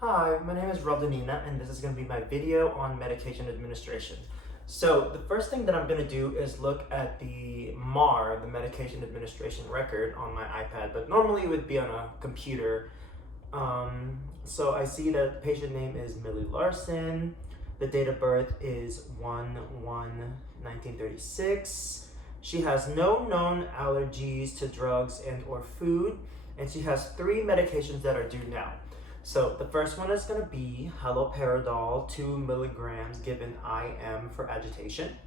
Hi, my name is Rodnina, and this is going to be my video on medication administration. So the first thing that I'm going to do is look at the MAR, the medication administration record, on my iPad, but normally it would be on a computer. So I see that the patient name is Millie Larson. The date of birth is 1/1/1936. She has no known allergies to drugs and or food, and she has 3 medications that are due now. So the first one is going to be haloperidol, 2 milligrams given IM for agitation.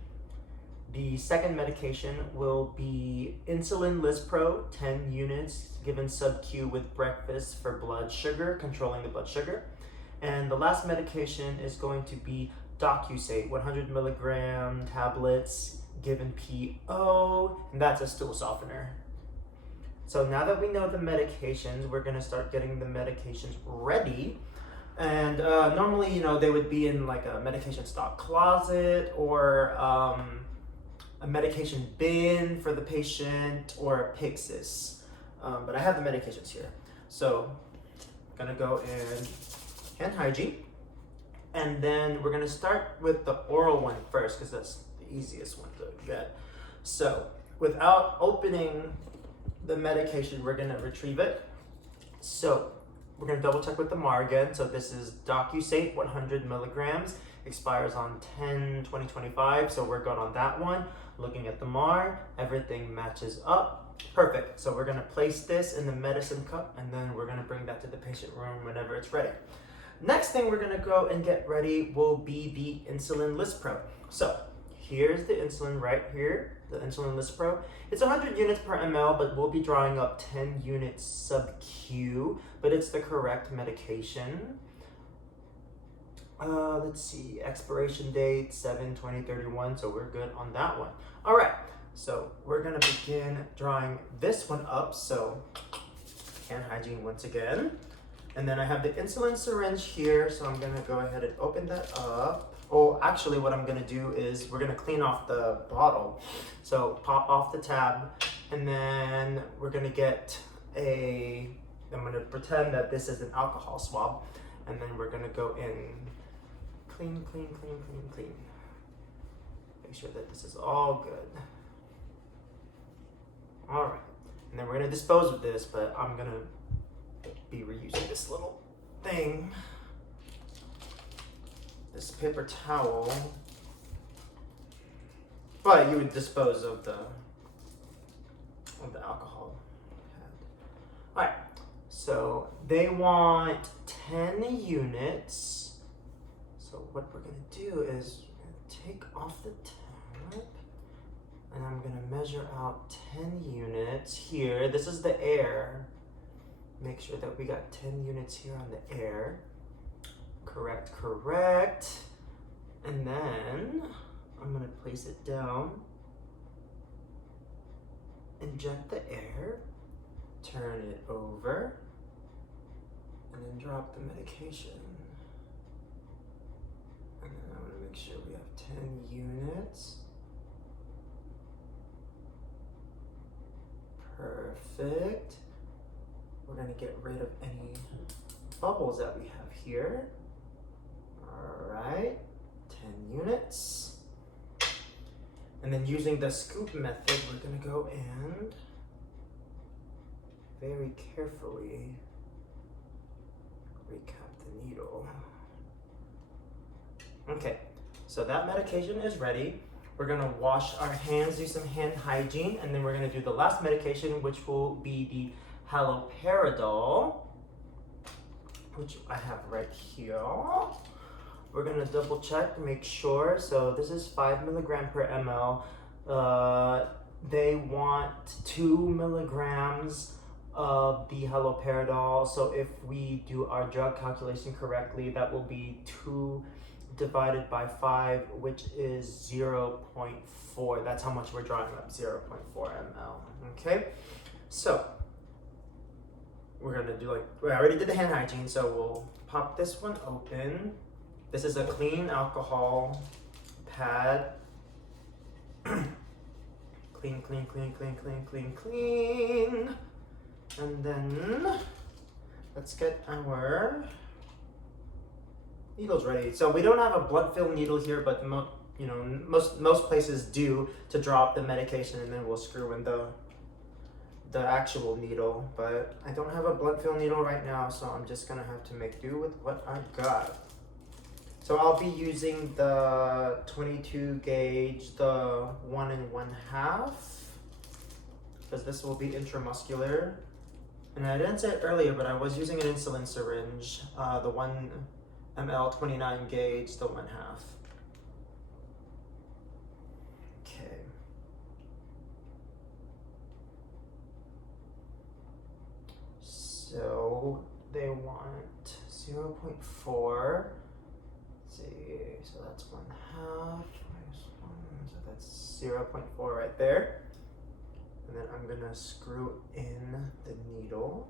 The second medication will be insulin Lispro, 10 units given sub-Q with breakfast for blood sugar, controlling the blood sugar. And the last medication is going to be Docusate, 100 milligram tablets given PO, and that's a stool softener. So now that we know the medications, we're gonna start getting the medications ready. And normally, they would be in like a medication stock closet or a medication bin for the patient or a Pyxis. But I have the medications here. So I'm gonna go in hand hygiene. And then we're gonna start with the oral one first because that's the easiest one to get. So without opening the medication, we're gonna retrieve it. So we're gonna double check with the MAR again. So this is Docusate, 100 milligrams, expires on 10/20/25. So we're good on that one. Looking at the MAR, everything matches up. Perfect. So we're gonna place this in the medicine cup and then we're gonna bring that to the patient room whenever it's ready. Next thing we're gonna go and get ready will be the insulin Lispro. So here's the insulin right here, the insulin Lispro. It's 100 units per ml, but we'll be drawing up 10 units sub-Q, but it's the correct medication. Let's see, expiration date 7/20/31, so we're good on that one. All right, so we're gonna begin drawing this one up. So hand hygiene once again. And then I have the insulin syringe here, so I'm gonna go ahead and open that up. Oh, actually what I'm gonna do is we're gonna clean off the bottle. So pop off the tab, and then we're gonna I'm gonna pretend that this is an alcohol swab, and then we're gonna go in clean. Make sure that this is all good. All right, and then we're gonna dispose of this, but I'm gonna be reusing this little thing, this paper towel, but you would dispose of the alcohol. All right, so they want 10 units. So what we're gonna do is we're gonna take off the tab and I'm gonna measure out 10 units here. This is the air. Make sure that we got 10 units here on the air. Correct. And then I'm gonna place it down, inject the air, turn it over, and then drop the medication. And then I'm gonna make sure we have 10 units. Perfect. We're gonna get rid of any bubbles that we have here. All right, 10 units. And then using the scoop method, we're gonna go and very carefully recap the needle. Okay, so that medication is ready. We're gonna wash our hands, do some hand hygiene, and then we're gonna do the last medication, which will be the haloperidol, which I have right here. We're gonna double check to make sure. So this is 5 milligram per ml. They want 2 milligrams of the haloperidol. So if we do our drug calculation correctly, that will be 2 divided by 5, which is 0.4. That's how much we're drawing up, 0.4 ml. Okay, so we're gonna do we already did the hand hygiene, so we'll pop this one open. This is a clean alcohol pad. Clean. And then let's get our needle's ready. So we don't have a blood filled needle here, but most places do to drop the medication, and then we'll screw in the actual needle. But I don't have a blood filled needle right now, so I'm just gonna have to make do with what I've got. So I'll be using the 22 gauge, the 1 1/2, because this will be intramuscular. And I didn't say it earlier, but I was using an insulin syringe, the 1 ml 29 gauge, the 1/2. Okay. So they want 0.4. Let's see, so that's 1/2 minus 1, so that's 0.4 right there. And then I'm gonna screw in the needle.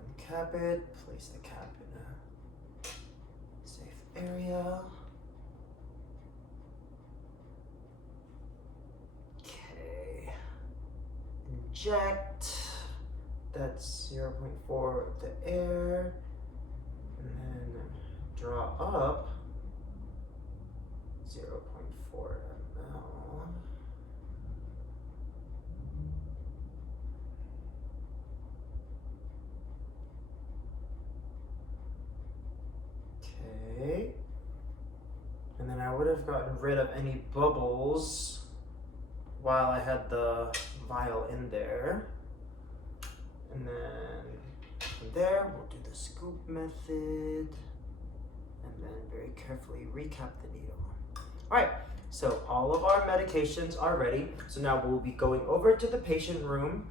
Uncap it, place the cap in a safe area. Okay, inject. That's 0.4 with the air. And then draw up 0.4 ml. Okay. And then I would have gotten rid of any bubbles while I had the vial in there. And then from there, we'll do the scoop method, and then very carefully recap the needle. All right, so all of our medications are ready. So now we'll be going over to the patient room,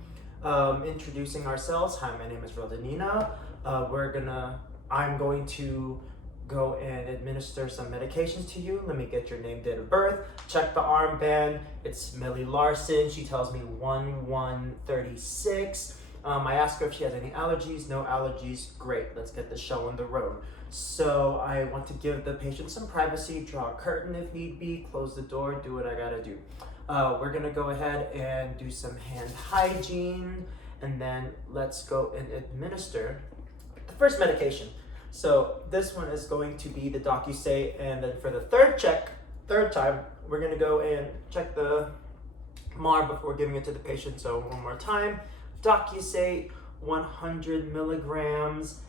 introducing ourselves. Hi, my name is Rodanina. I'm going to go and administer some medications to you. Let me get your name, date of birth, check the armband. It's Millie Larson. She tells me 1/1/36. I ask her if she has any allergies. No allergies. Great. Let's get the show on the road. So I want to give the patient some privacy, draw a curtain if need be, close the door, do what I gotta do. We're gonna go ahead and do some hand hygiene, and then let's go and administer the first medication. So this one is going to be the DocuSay, and then for the third time, we're gonna go and check the MAR before giving it to the patient. So one more time. DocuSay, 100 milligrams,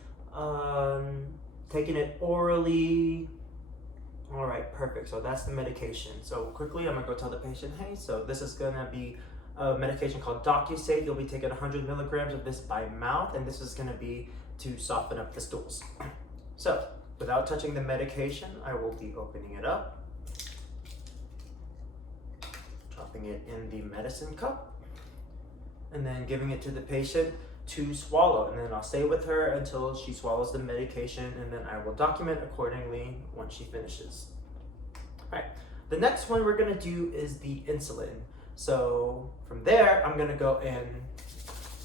taking it orally. All right, perfect. So that's the medication. So quickly, I'm gonna go tell the patient, hey, so this is gonna be a medication called DocuSay. You'll be taking 100 milligrams of this by mouth, and this is gonna be to soften up the stools. So without touching the medication, I will be opening it up, dropping it in the medicine cup, and then giving it to the patient to swallow. And then I'll stay with her until she swallows the medication, and then I will document accordingly once she finishes. All right, the next one we're gonna do is the insulin. So from there, I'm gonna go in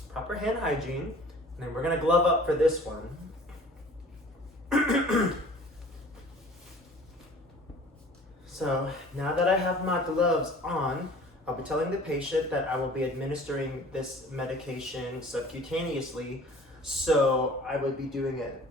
proper hand hygiene, and then we're gonna glove up for this one. So now that I have my gloves on, I'll be telling the patient that I will be administering this medication subcutaneously. So I would be doing it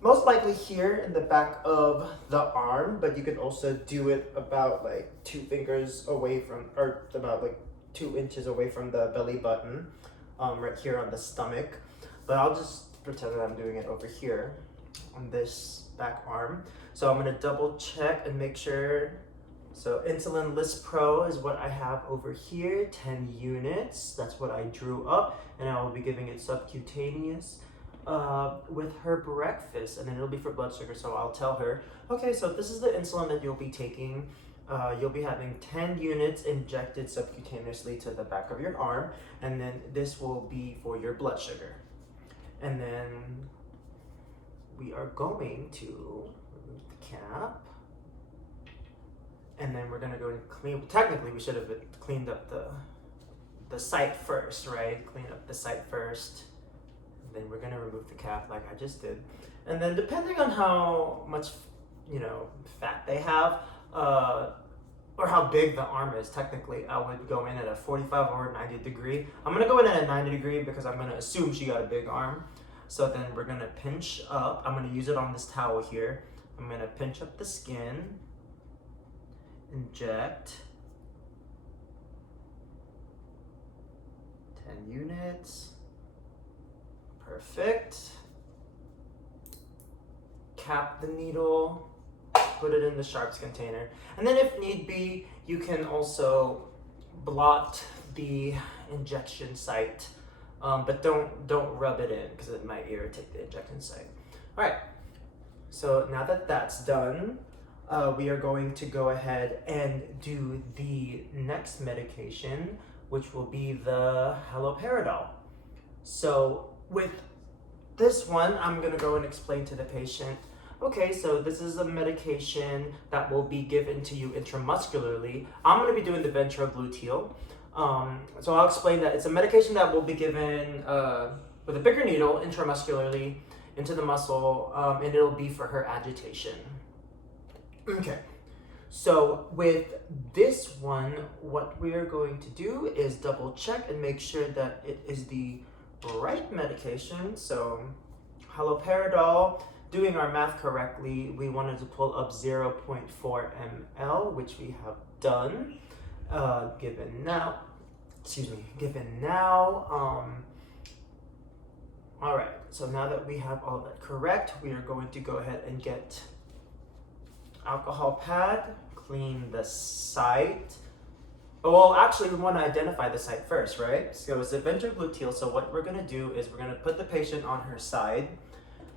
most likely here in the back of the arm, but you can also do it about like 2 fingers away from, or about like 2 inches away from the belly button, right here on the stomach. But I'll just pretend that I'm doing it over here on this back arm. So I'm gonna double check and make sure. So insulin List Pro is what I have over here, 10 units. That's what I drew up, and I will be giving it subcutaneous with her breakfast, and then it'll be for blood sugar. So I'll tell her, okay, so this is the insulin that you'll be taking. You'll be having 10 units injected subcutaneously to the back of your arm, and then this will be for your blood sugar. And then we are going to remove the cap. And then we're gonna go and clean. Technically, we should have cleaned up the site first, right? Clean up the site first. And then we're gonna remove the cap like I just did. And then depending on how much, fat they have, or how big the arm is. Technically, I would go in at a 45 or 90 degree. I'm gonna go in at a 90 degree because I'm gonna assume she got a big arm. So then we're gonna pinch up. I'm gonna use it on this towel here. I'm gonna pinch up the skin, inject 10 units. Perfect. Cap the needle, put it in the sharps container. And then if need be, you can also blot the injection site, but don't rub it in because it might irritate the injection site. All right, so now that that's done, we are going to go ahead and do the next medication, which will be the haloperidol. So with this one, I'm gonna go and explain to the patient, okay, so this is a medication that will be given to you intramuscularly. I'm gonna be doing the ventrogluteal. So I'll explain that it's a medication that will be given with a bigger needle intramuscularly into the muscle, and it'll be for her agitation. Okay, so with this one, what we're going to do is double check and make sure that it is the right medication. So haloperidol, doing our math correctly, we wanted to pull up 0.4 ml, which we have done. Given now. All right, so now that we have all that correct, we are going to go ahead and get alcohol pad, clean the site. Well, actually, we want to identify the site first, right? So it's a ventrogluteal. So what we're gonna do is we're gonna put the patient on her side,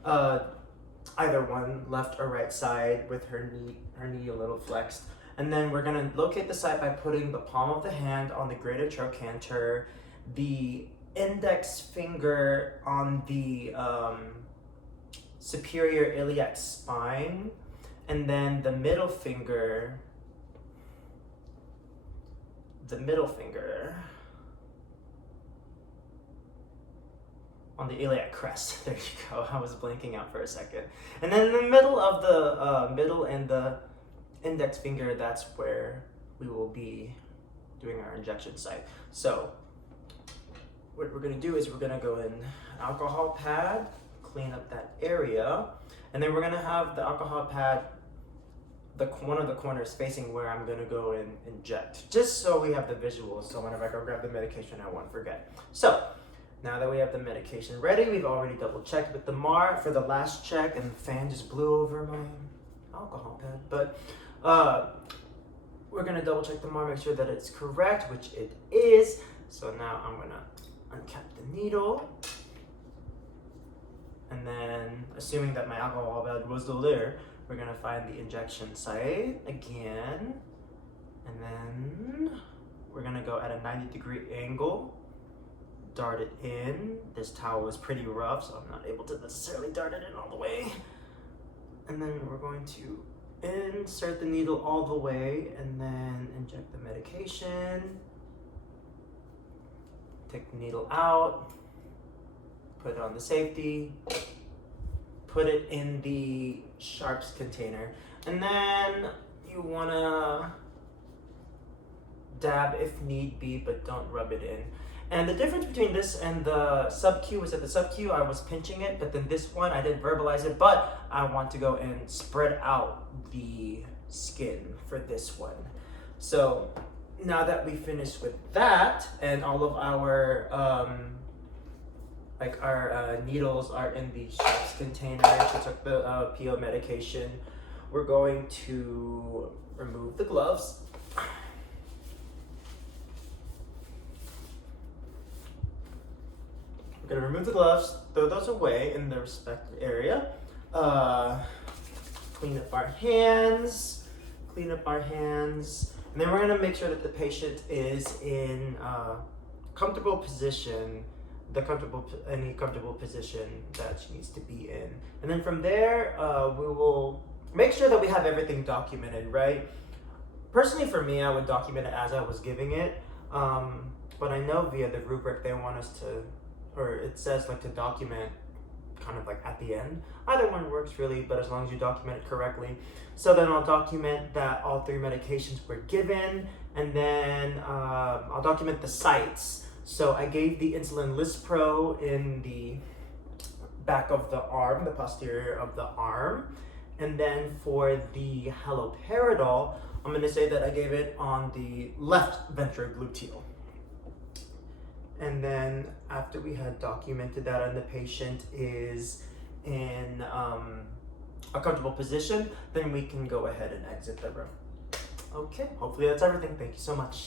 either one, left or right side, with her knee a little flexed. And then we're gonna locate the site by putting the palm of the hand on the greater trochanter, the index finger on the superior iliac spine, and then the middle finger on the iliac crest. There you go. I was blanking out for a second. And then in the middle of the middle and the index finger, that's where we will be doing our injection site. So what we're gonna do is we're gonna go in alcohol pad, clean up that area, and then we're gonna have the alcohol pad, one of the corners facing where I'm gonna go and inject, just so we have the visuals, so whenever I go grab the medication, I won't forget. So now that we have the medication ready, we've already double checked with the MAR for the last check, and the fan just blew over my alcohol pad, but we're gonna double check the MAR, make sure that it's correct, which it is. So now I'm gonna uncap the needle, and then assuming that my alcohol pad was still there, we're gonna find the injection site again, and then we're gonna go at a 90-degree angle, dart it in. This towel is pretty rough, so I'm not able to necessarily dart it in all the way. And then we're going to insert the needle all the way and then inject the medication. Take the needle out, put it on the safety, put it in the sharps container, and then you wanna dab if need be, but don't rub it in. And the difference between this and the sub-Q was that the sub-Q I was pinching it, but then this one I didn't verbalize it, but I want to go and spread out the skin for this one. So now that we finished with that, and all of our needles are in the sharps container, she took the PO medication, we're going to remove the gloves. We're gonna remove the gloves, throw those away in the respective area. Clean up our hands, and then we're gonna make sure that the patient is in comfortable position, any comfortable position that she needs to be in. And then from there, we will make sure that we have everything documented, right? Personally, for me, I would document it as I was giving it, but I know via the rubric they want us to, or it says like to document kind of like at the end. Either one works really, but as long as you document it correctly. So then I'll document that all 3 medications were given, and then I'll document the sites. So I gave the insulin Lispro in the back of the arm, the posterior of the arm. And then for the haloperidol, I'm going to say that I gave it on the left ventrogluteal. And then after we had documented that and the patient is in a comfortable position, then we can go ahead and exit the room. Okay, hopefully that's everything. Thank you so much.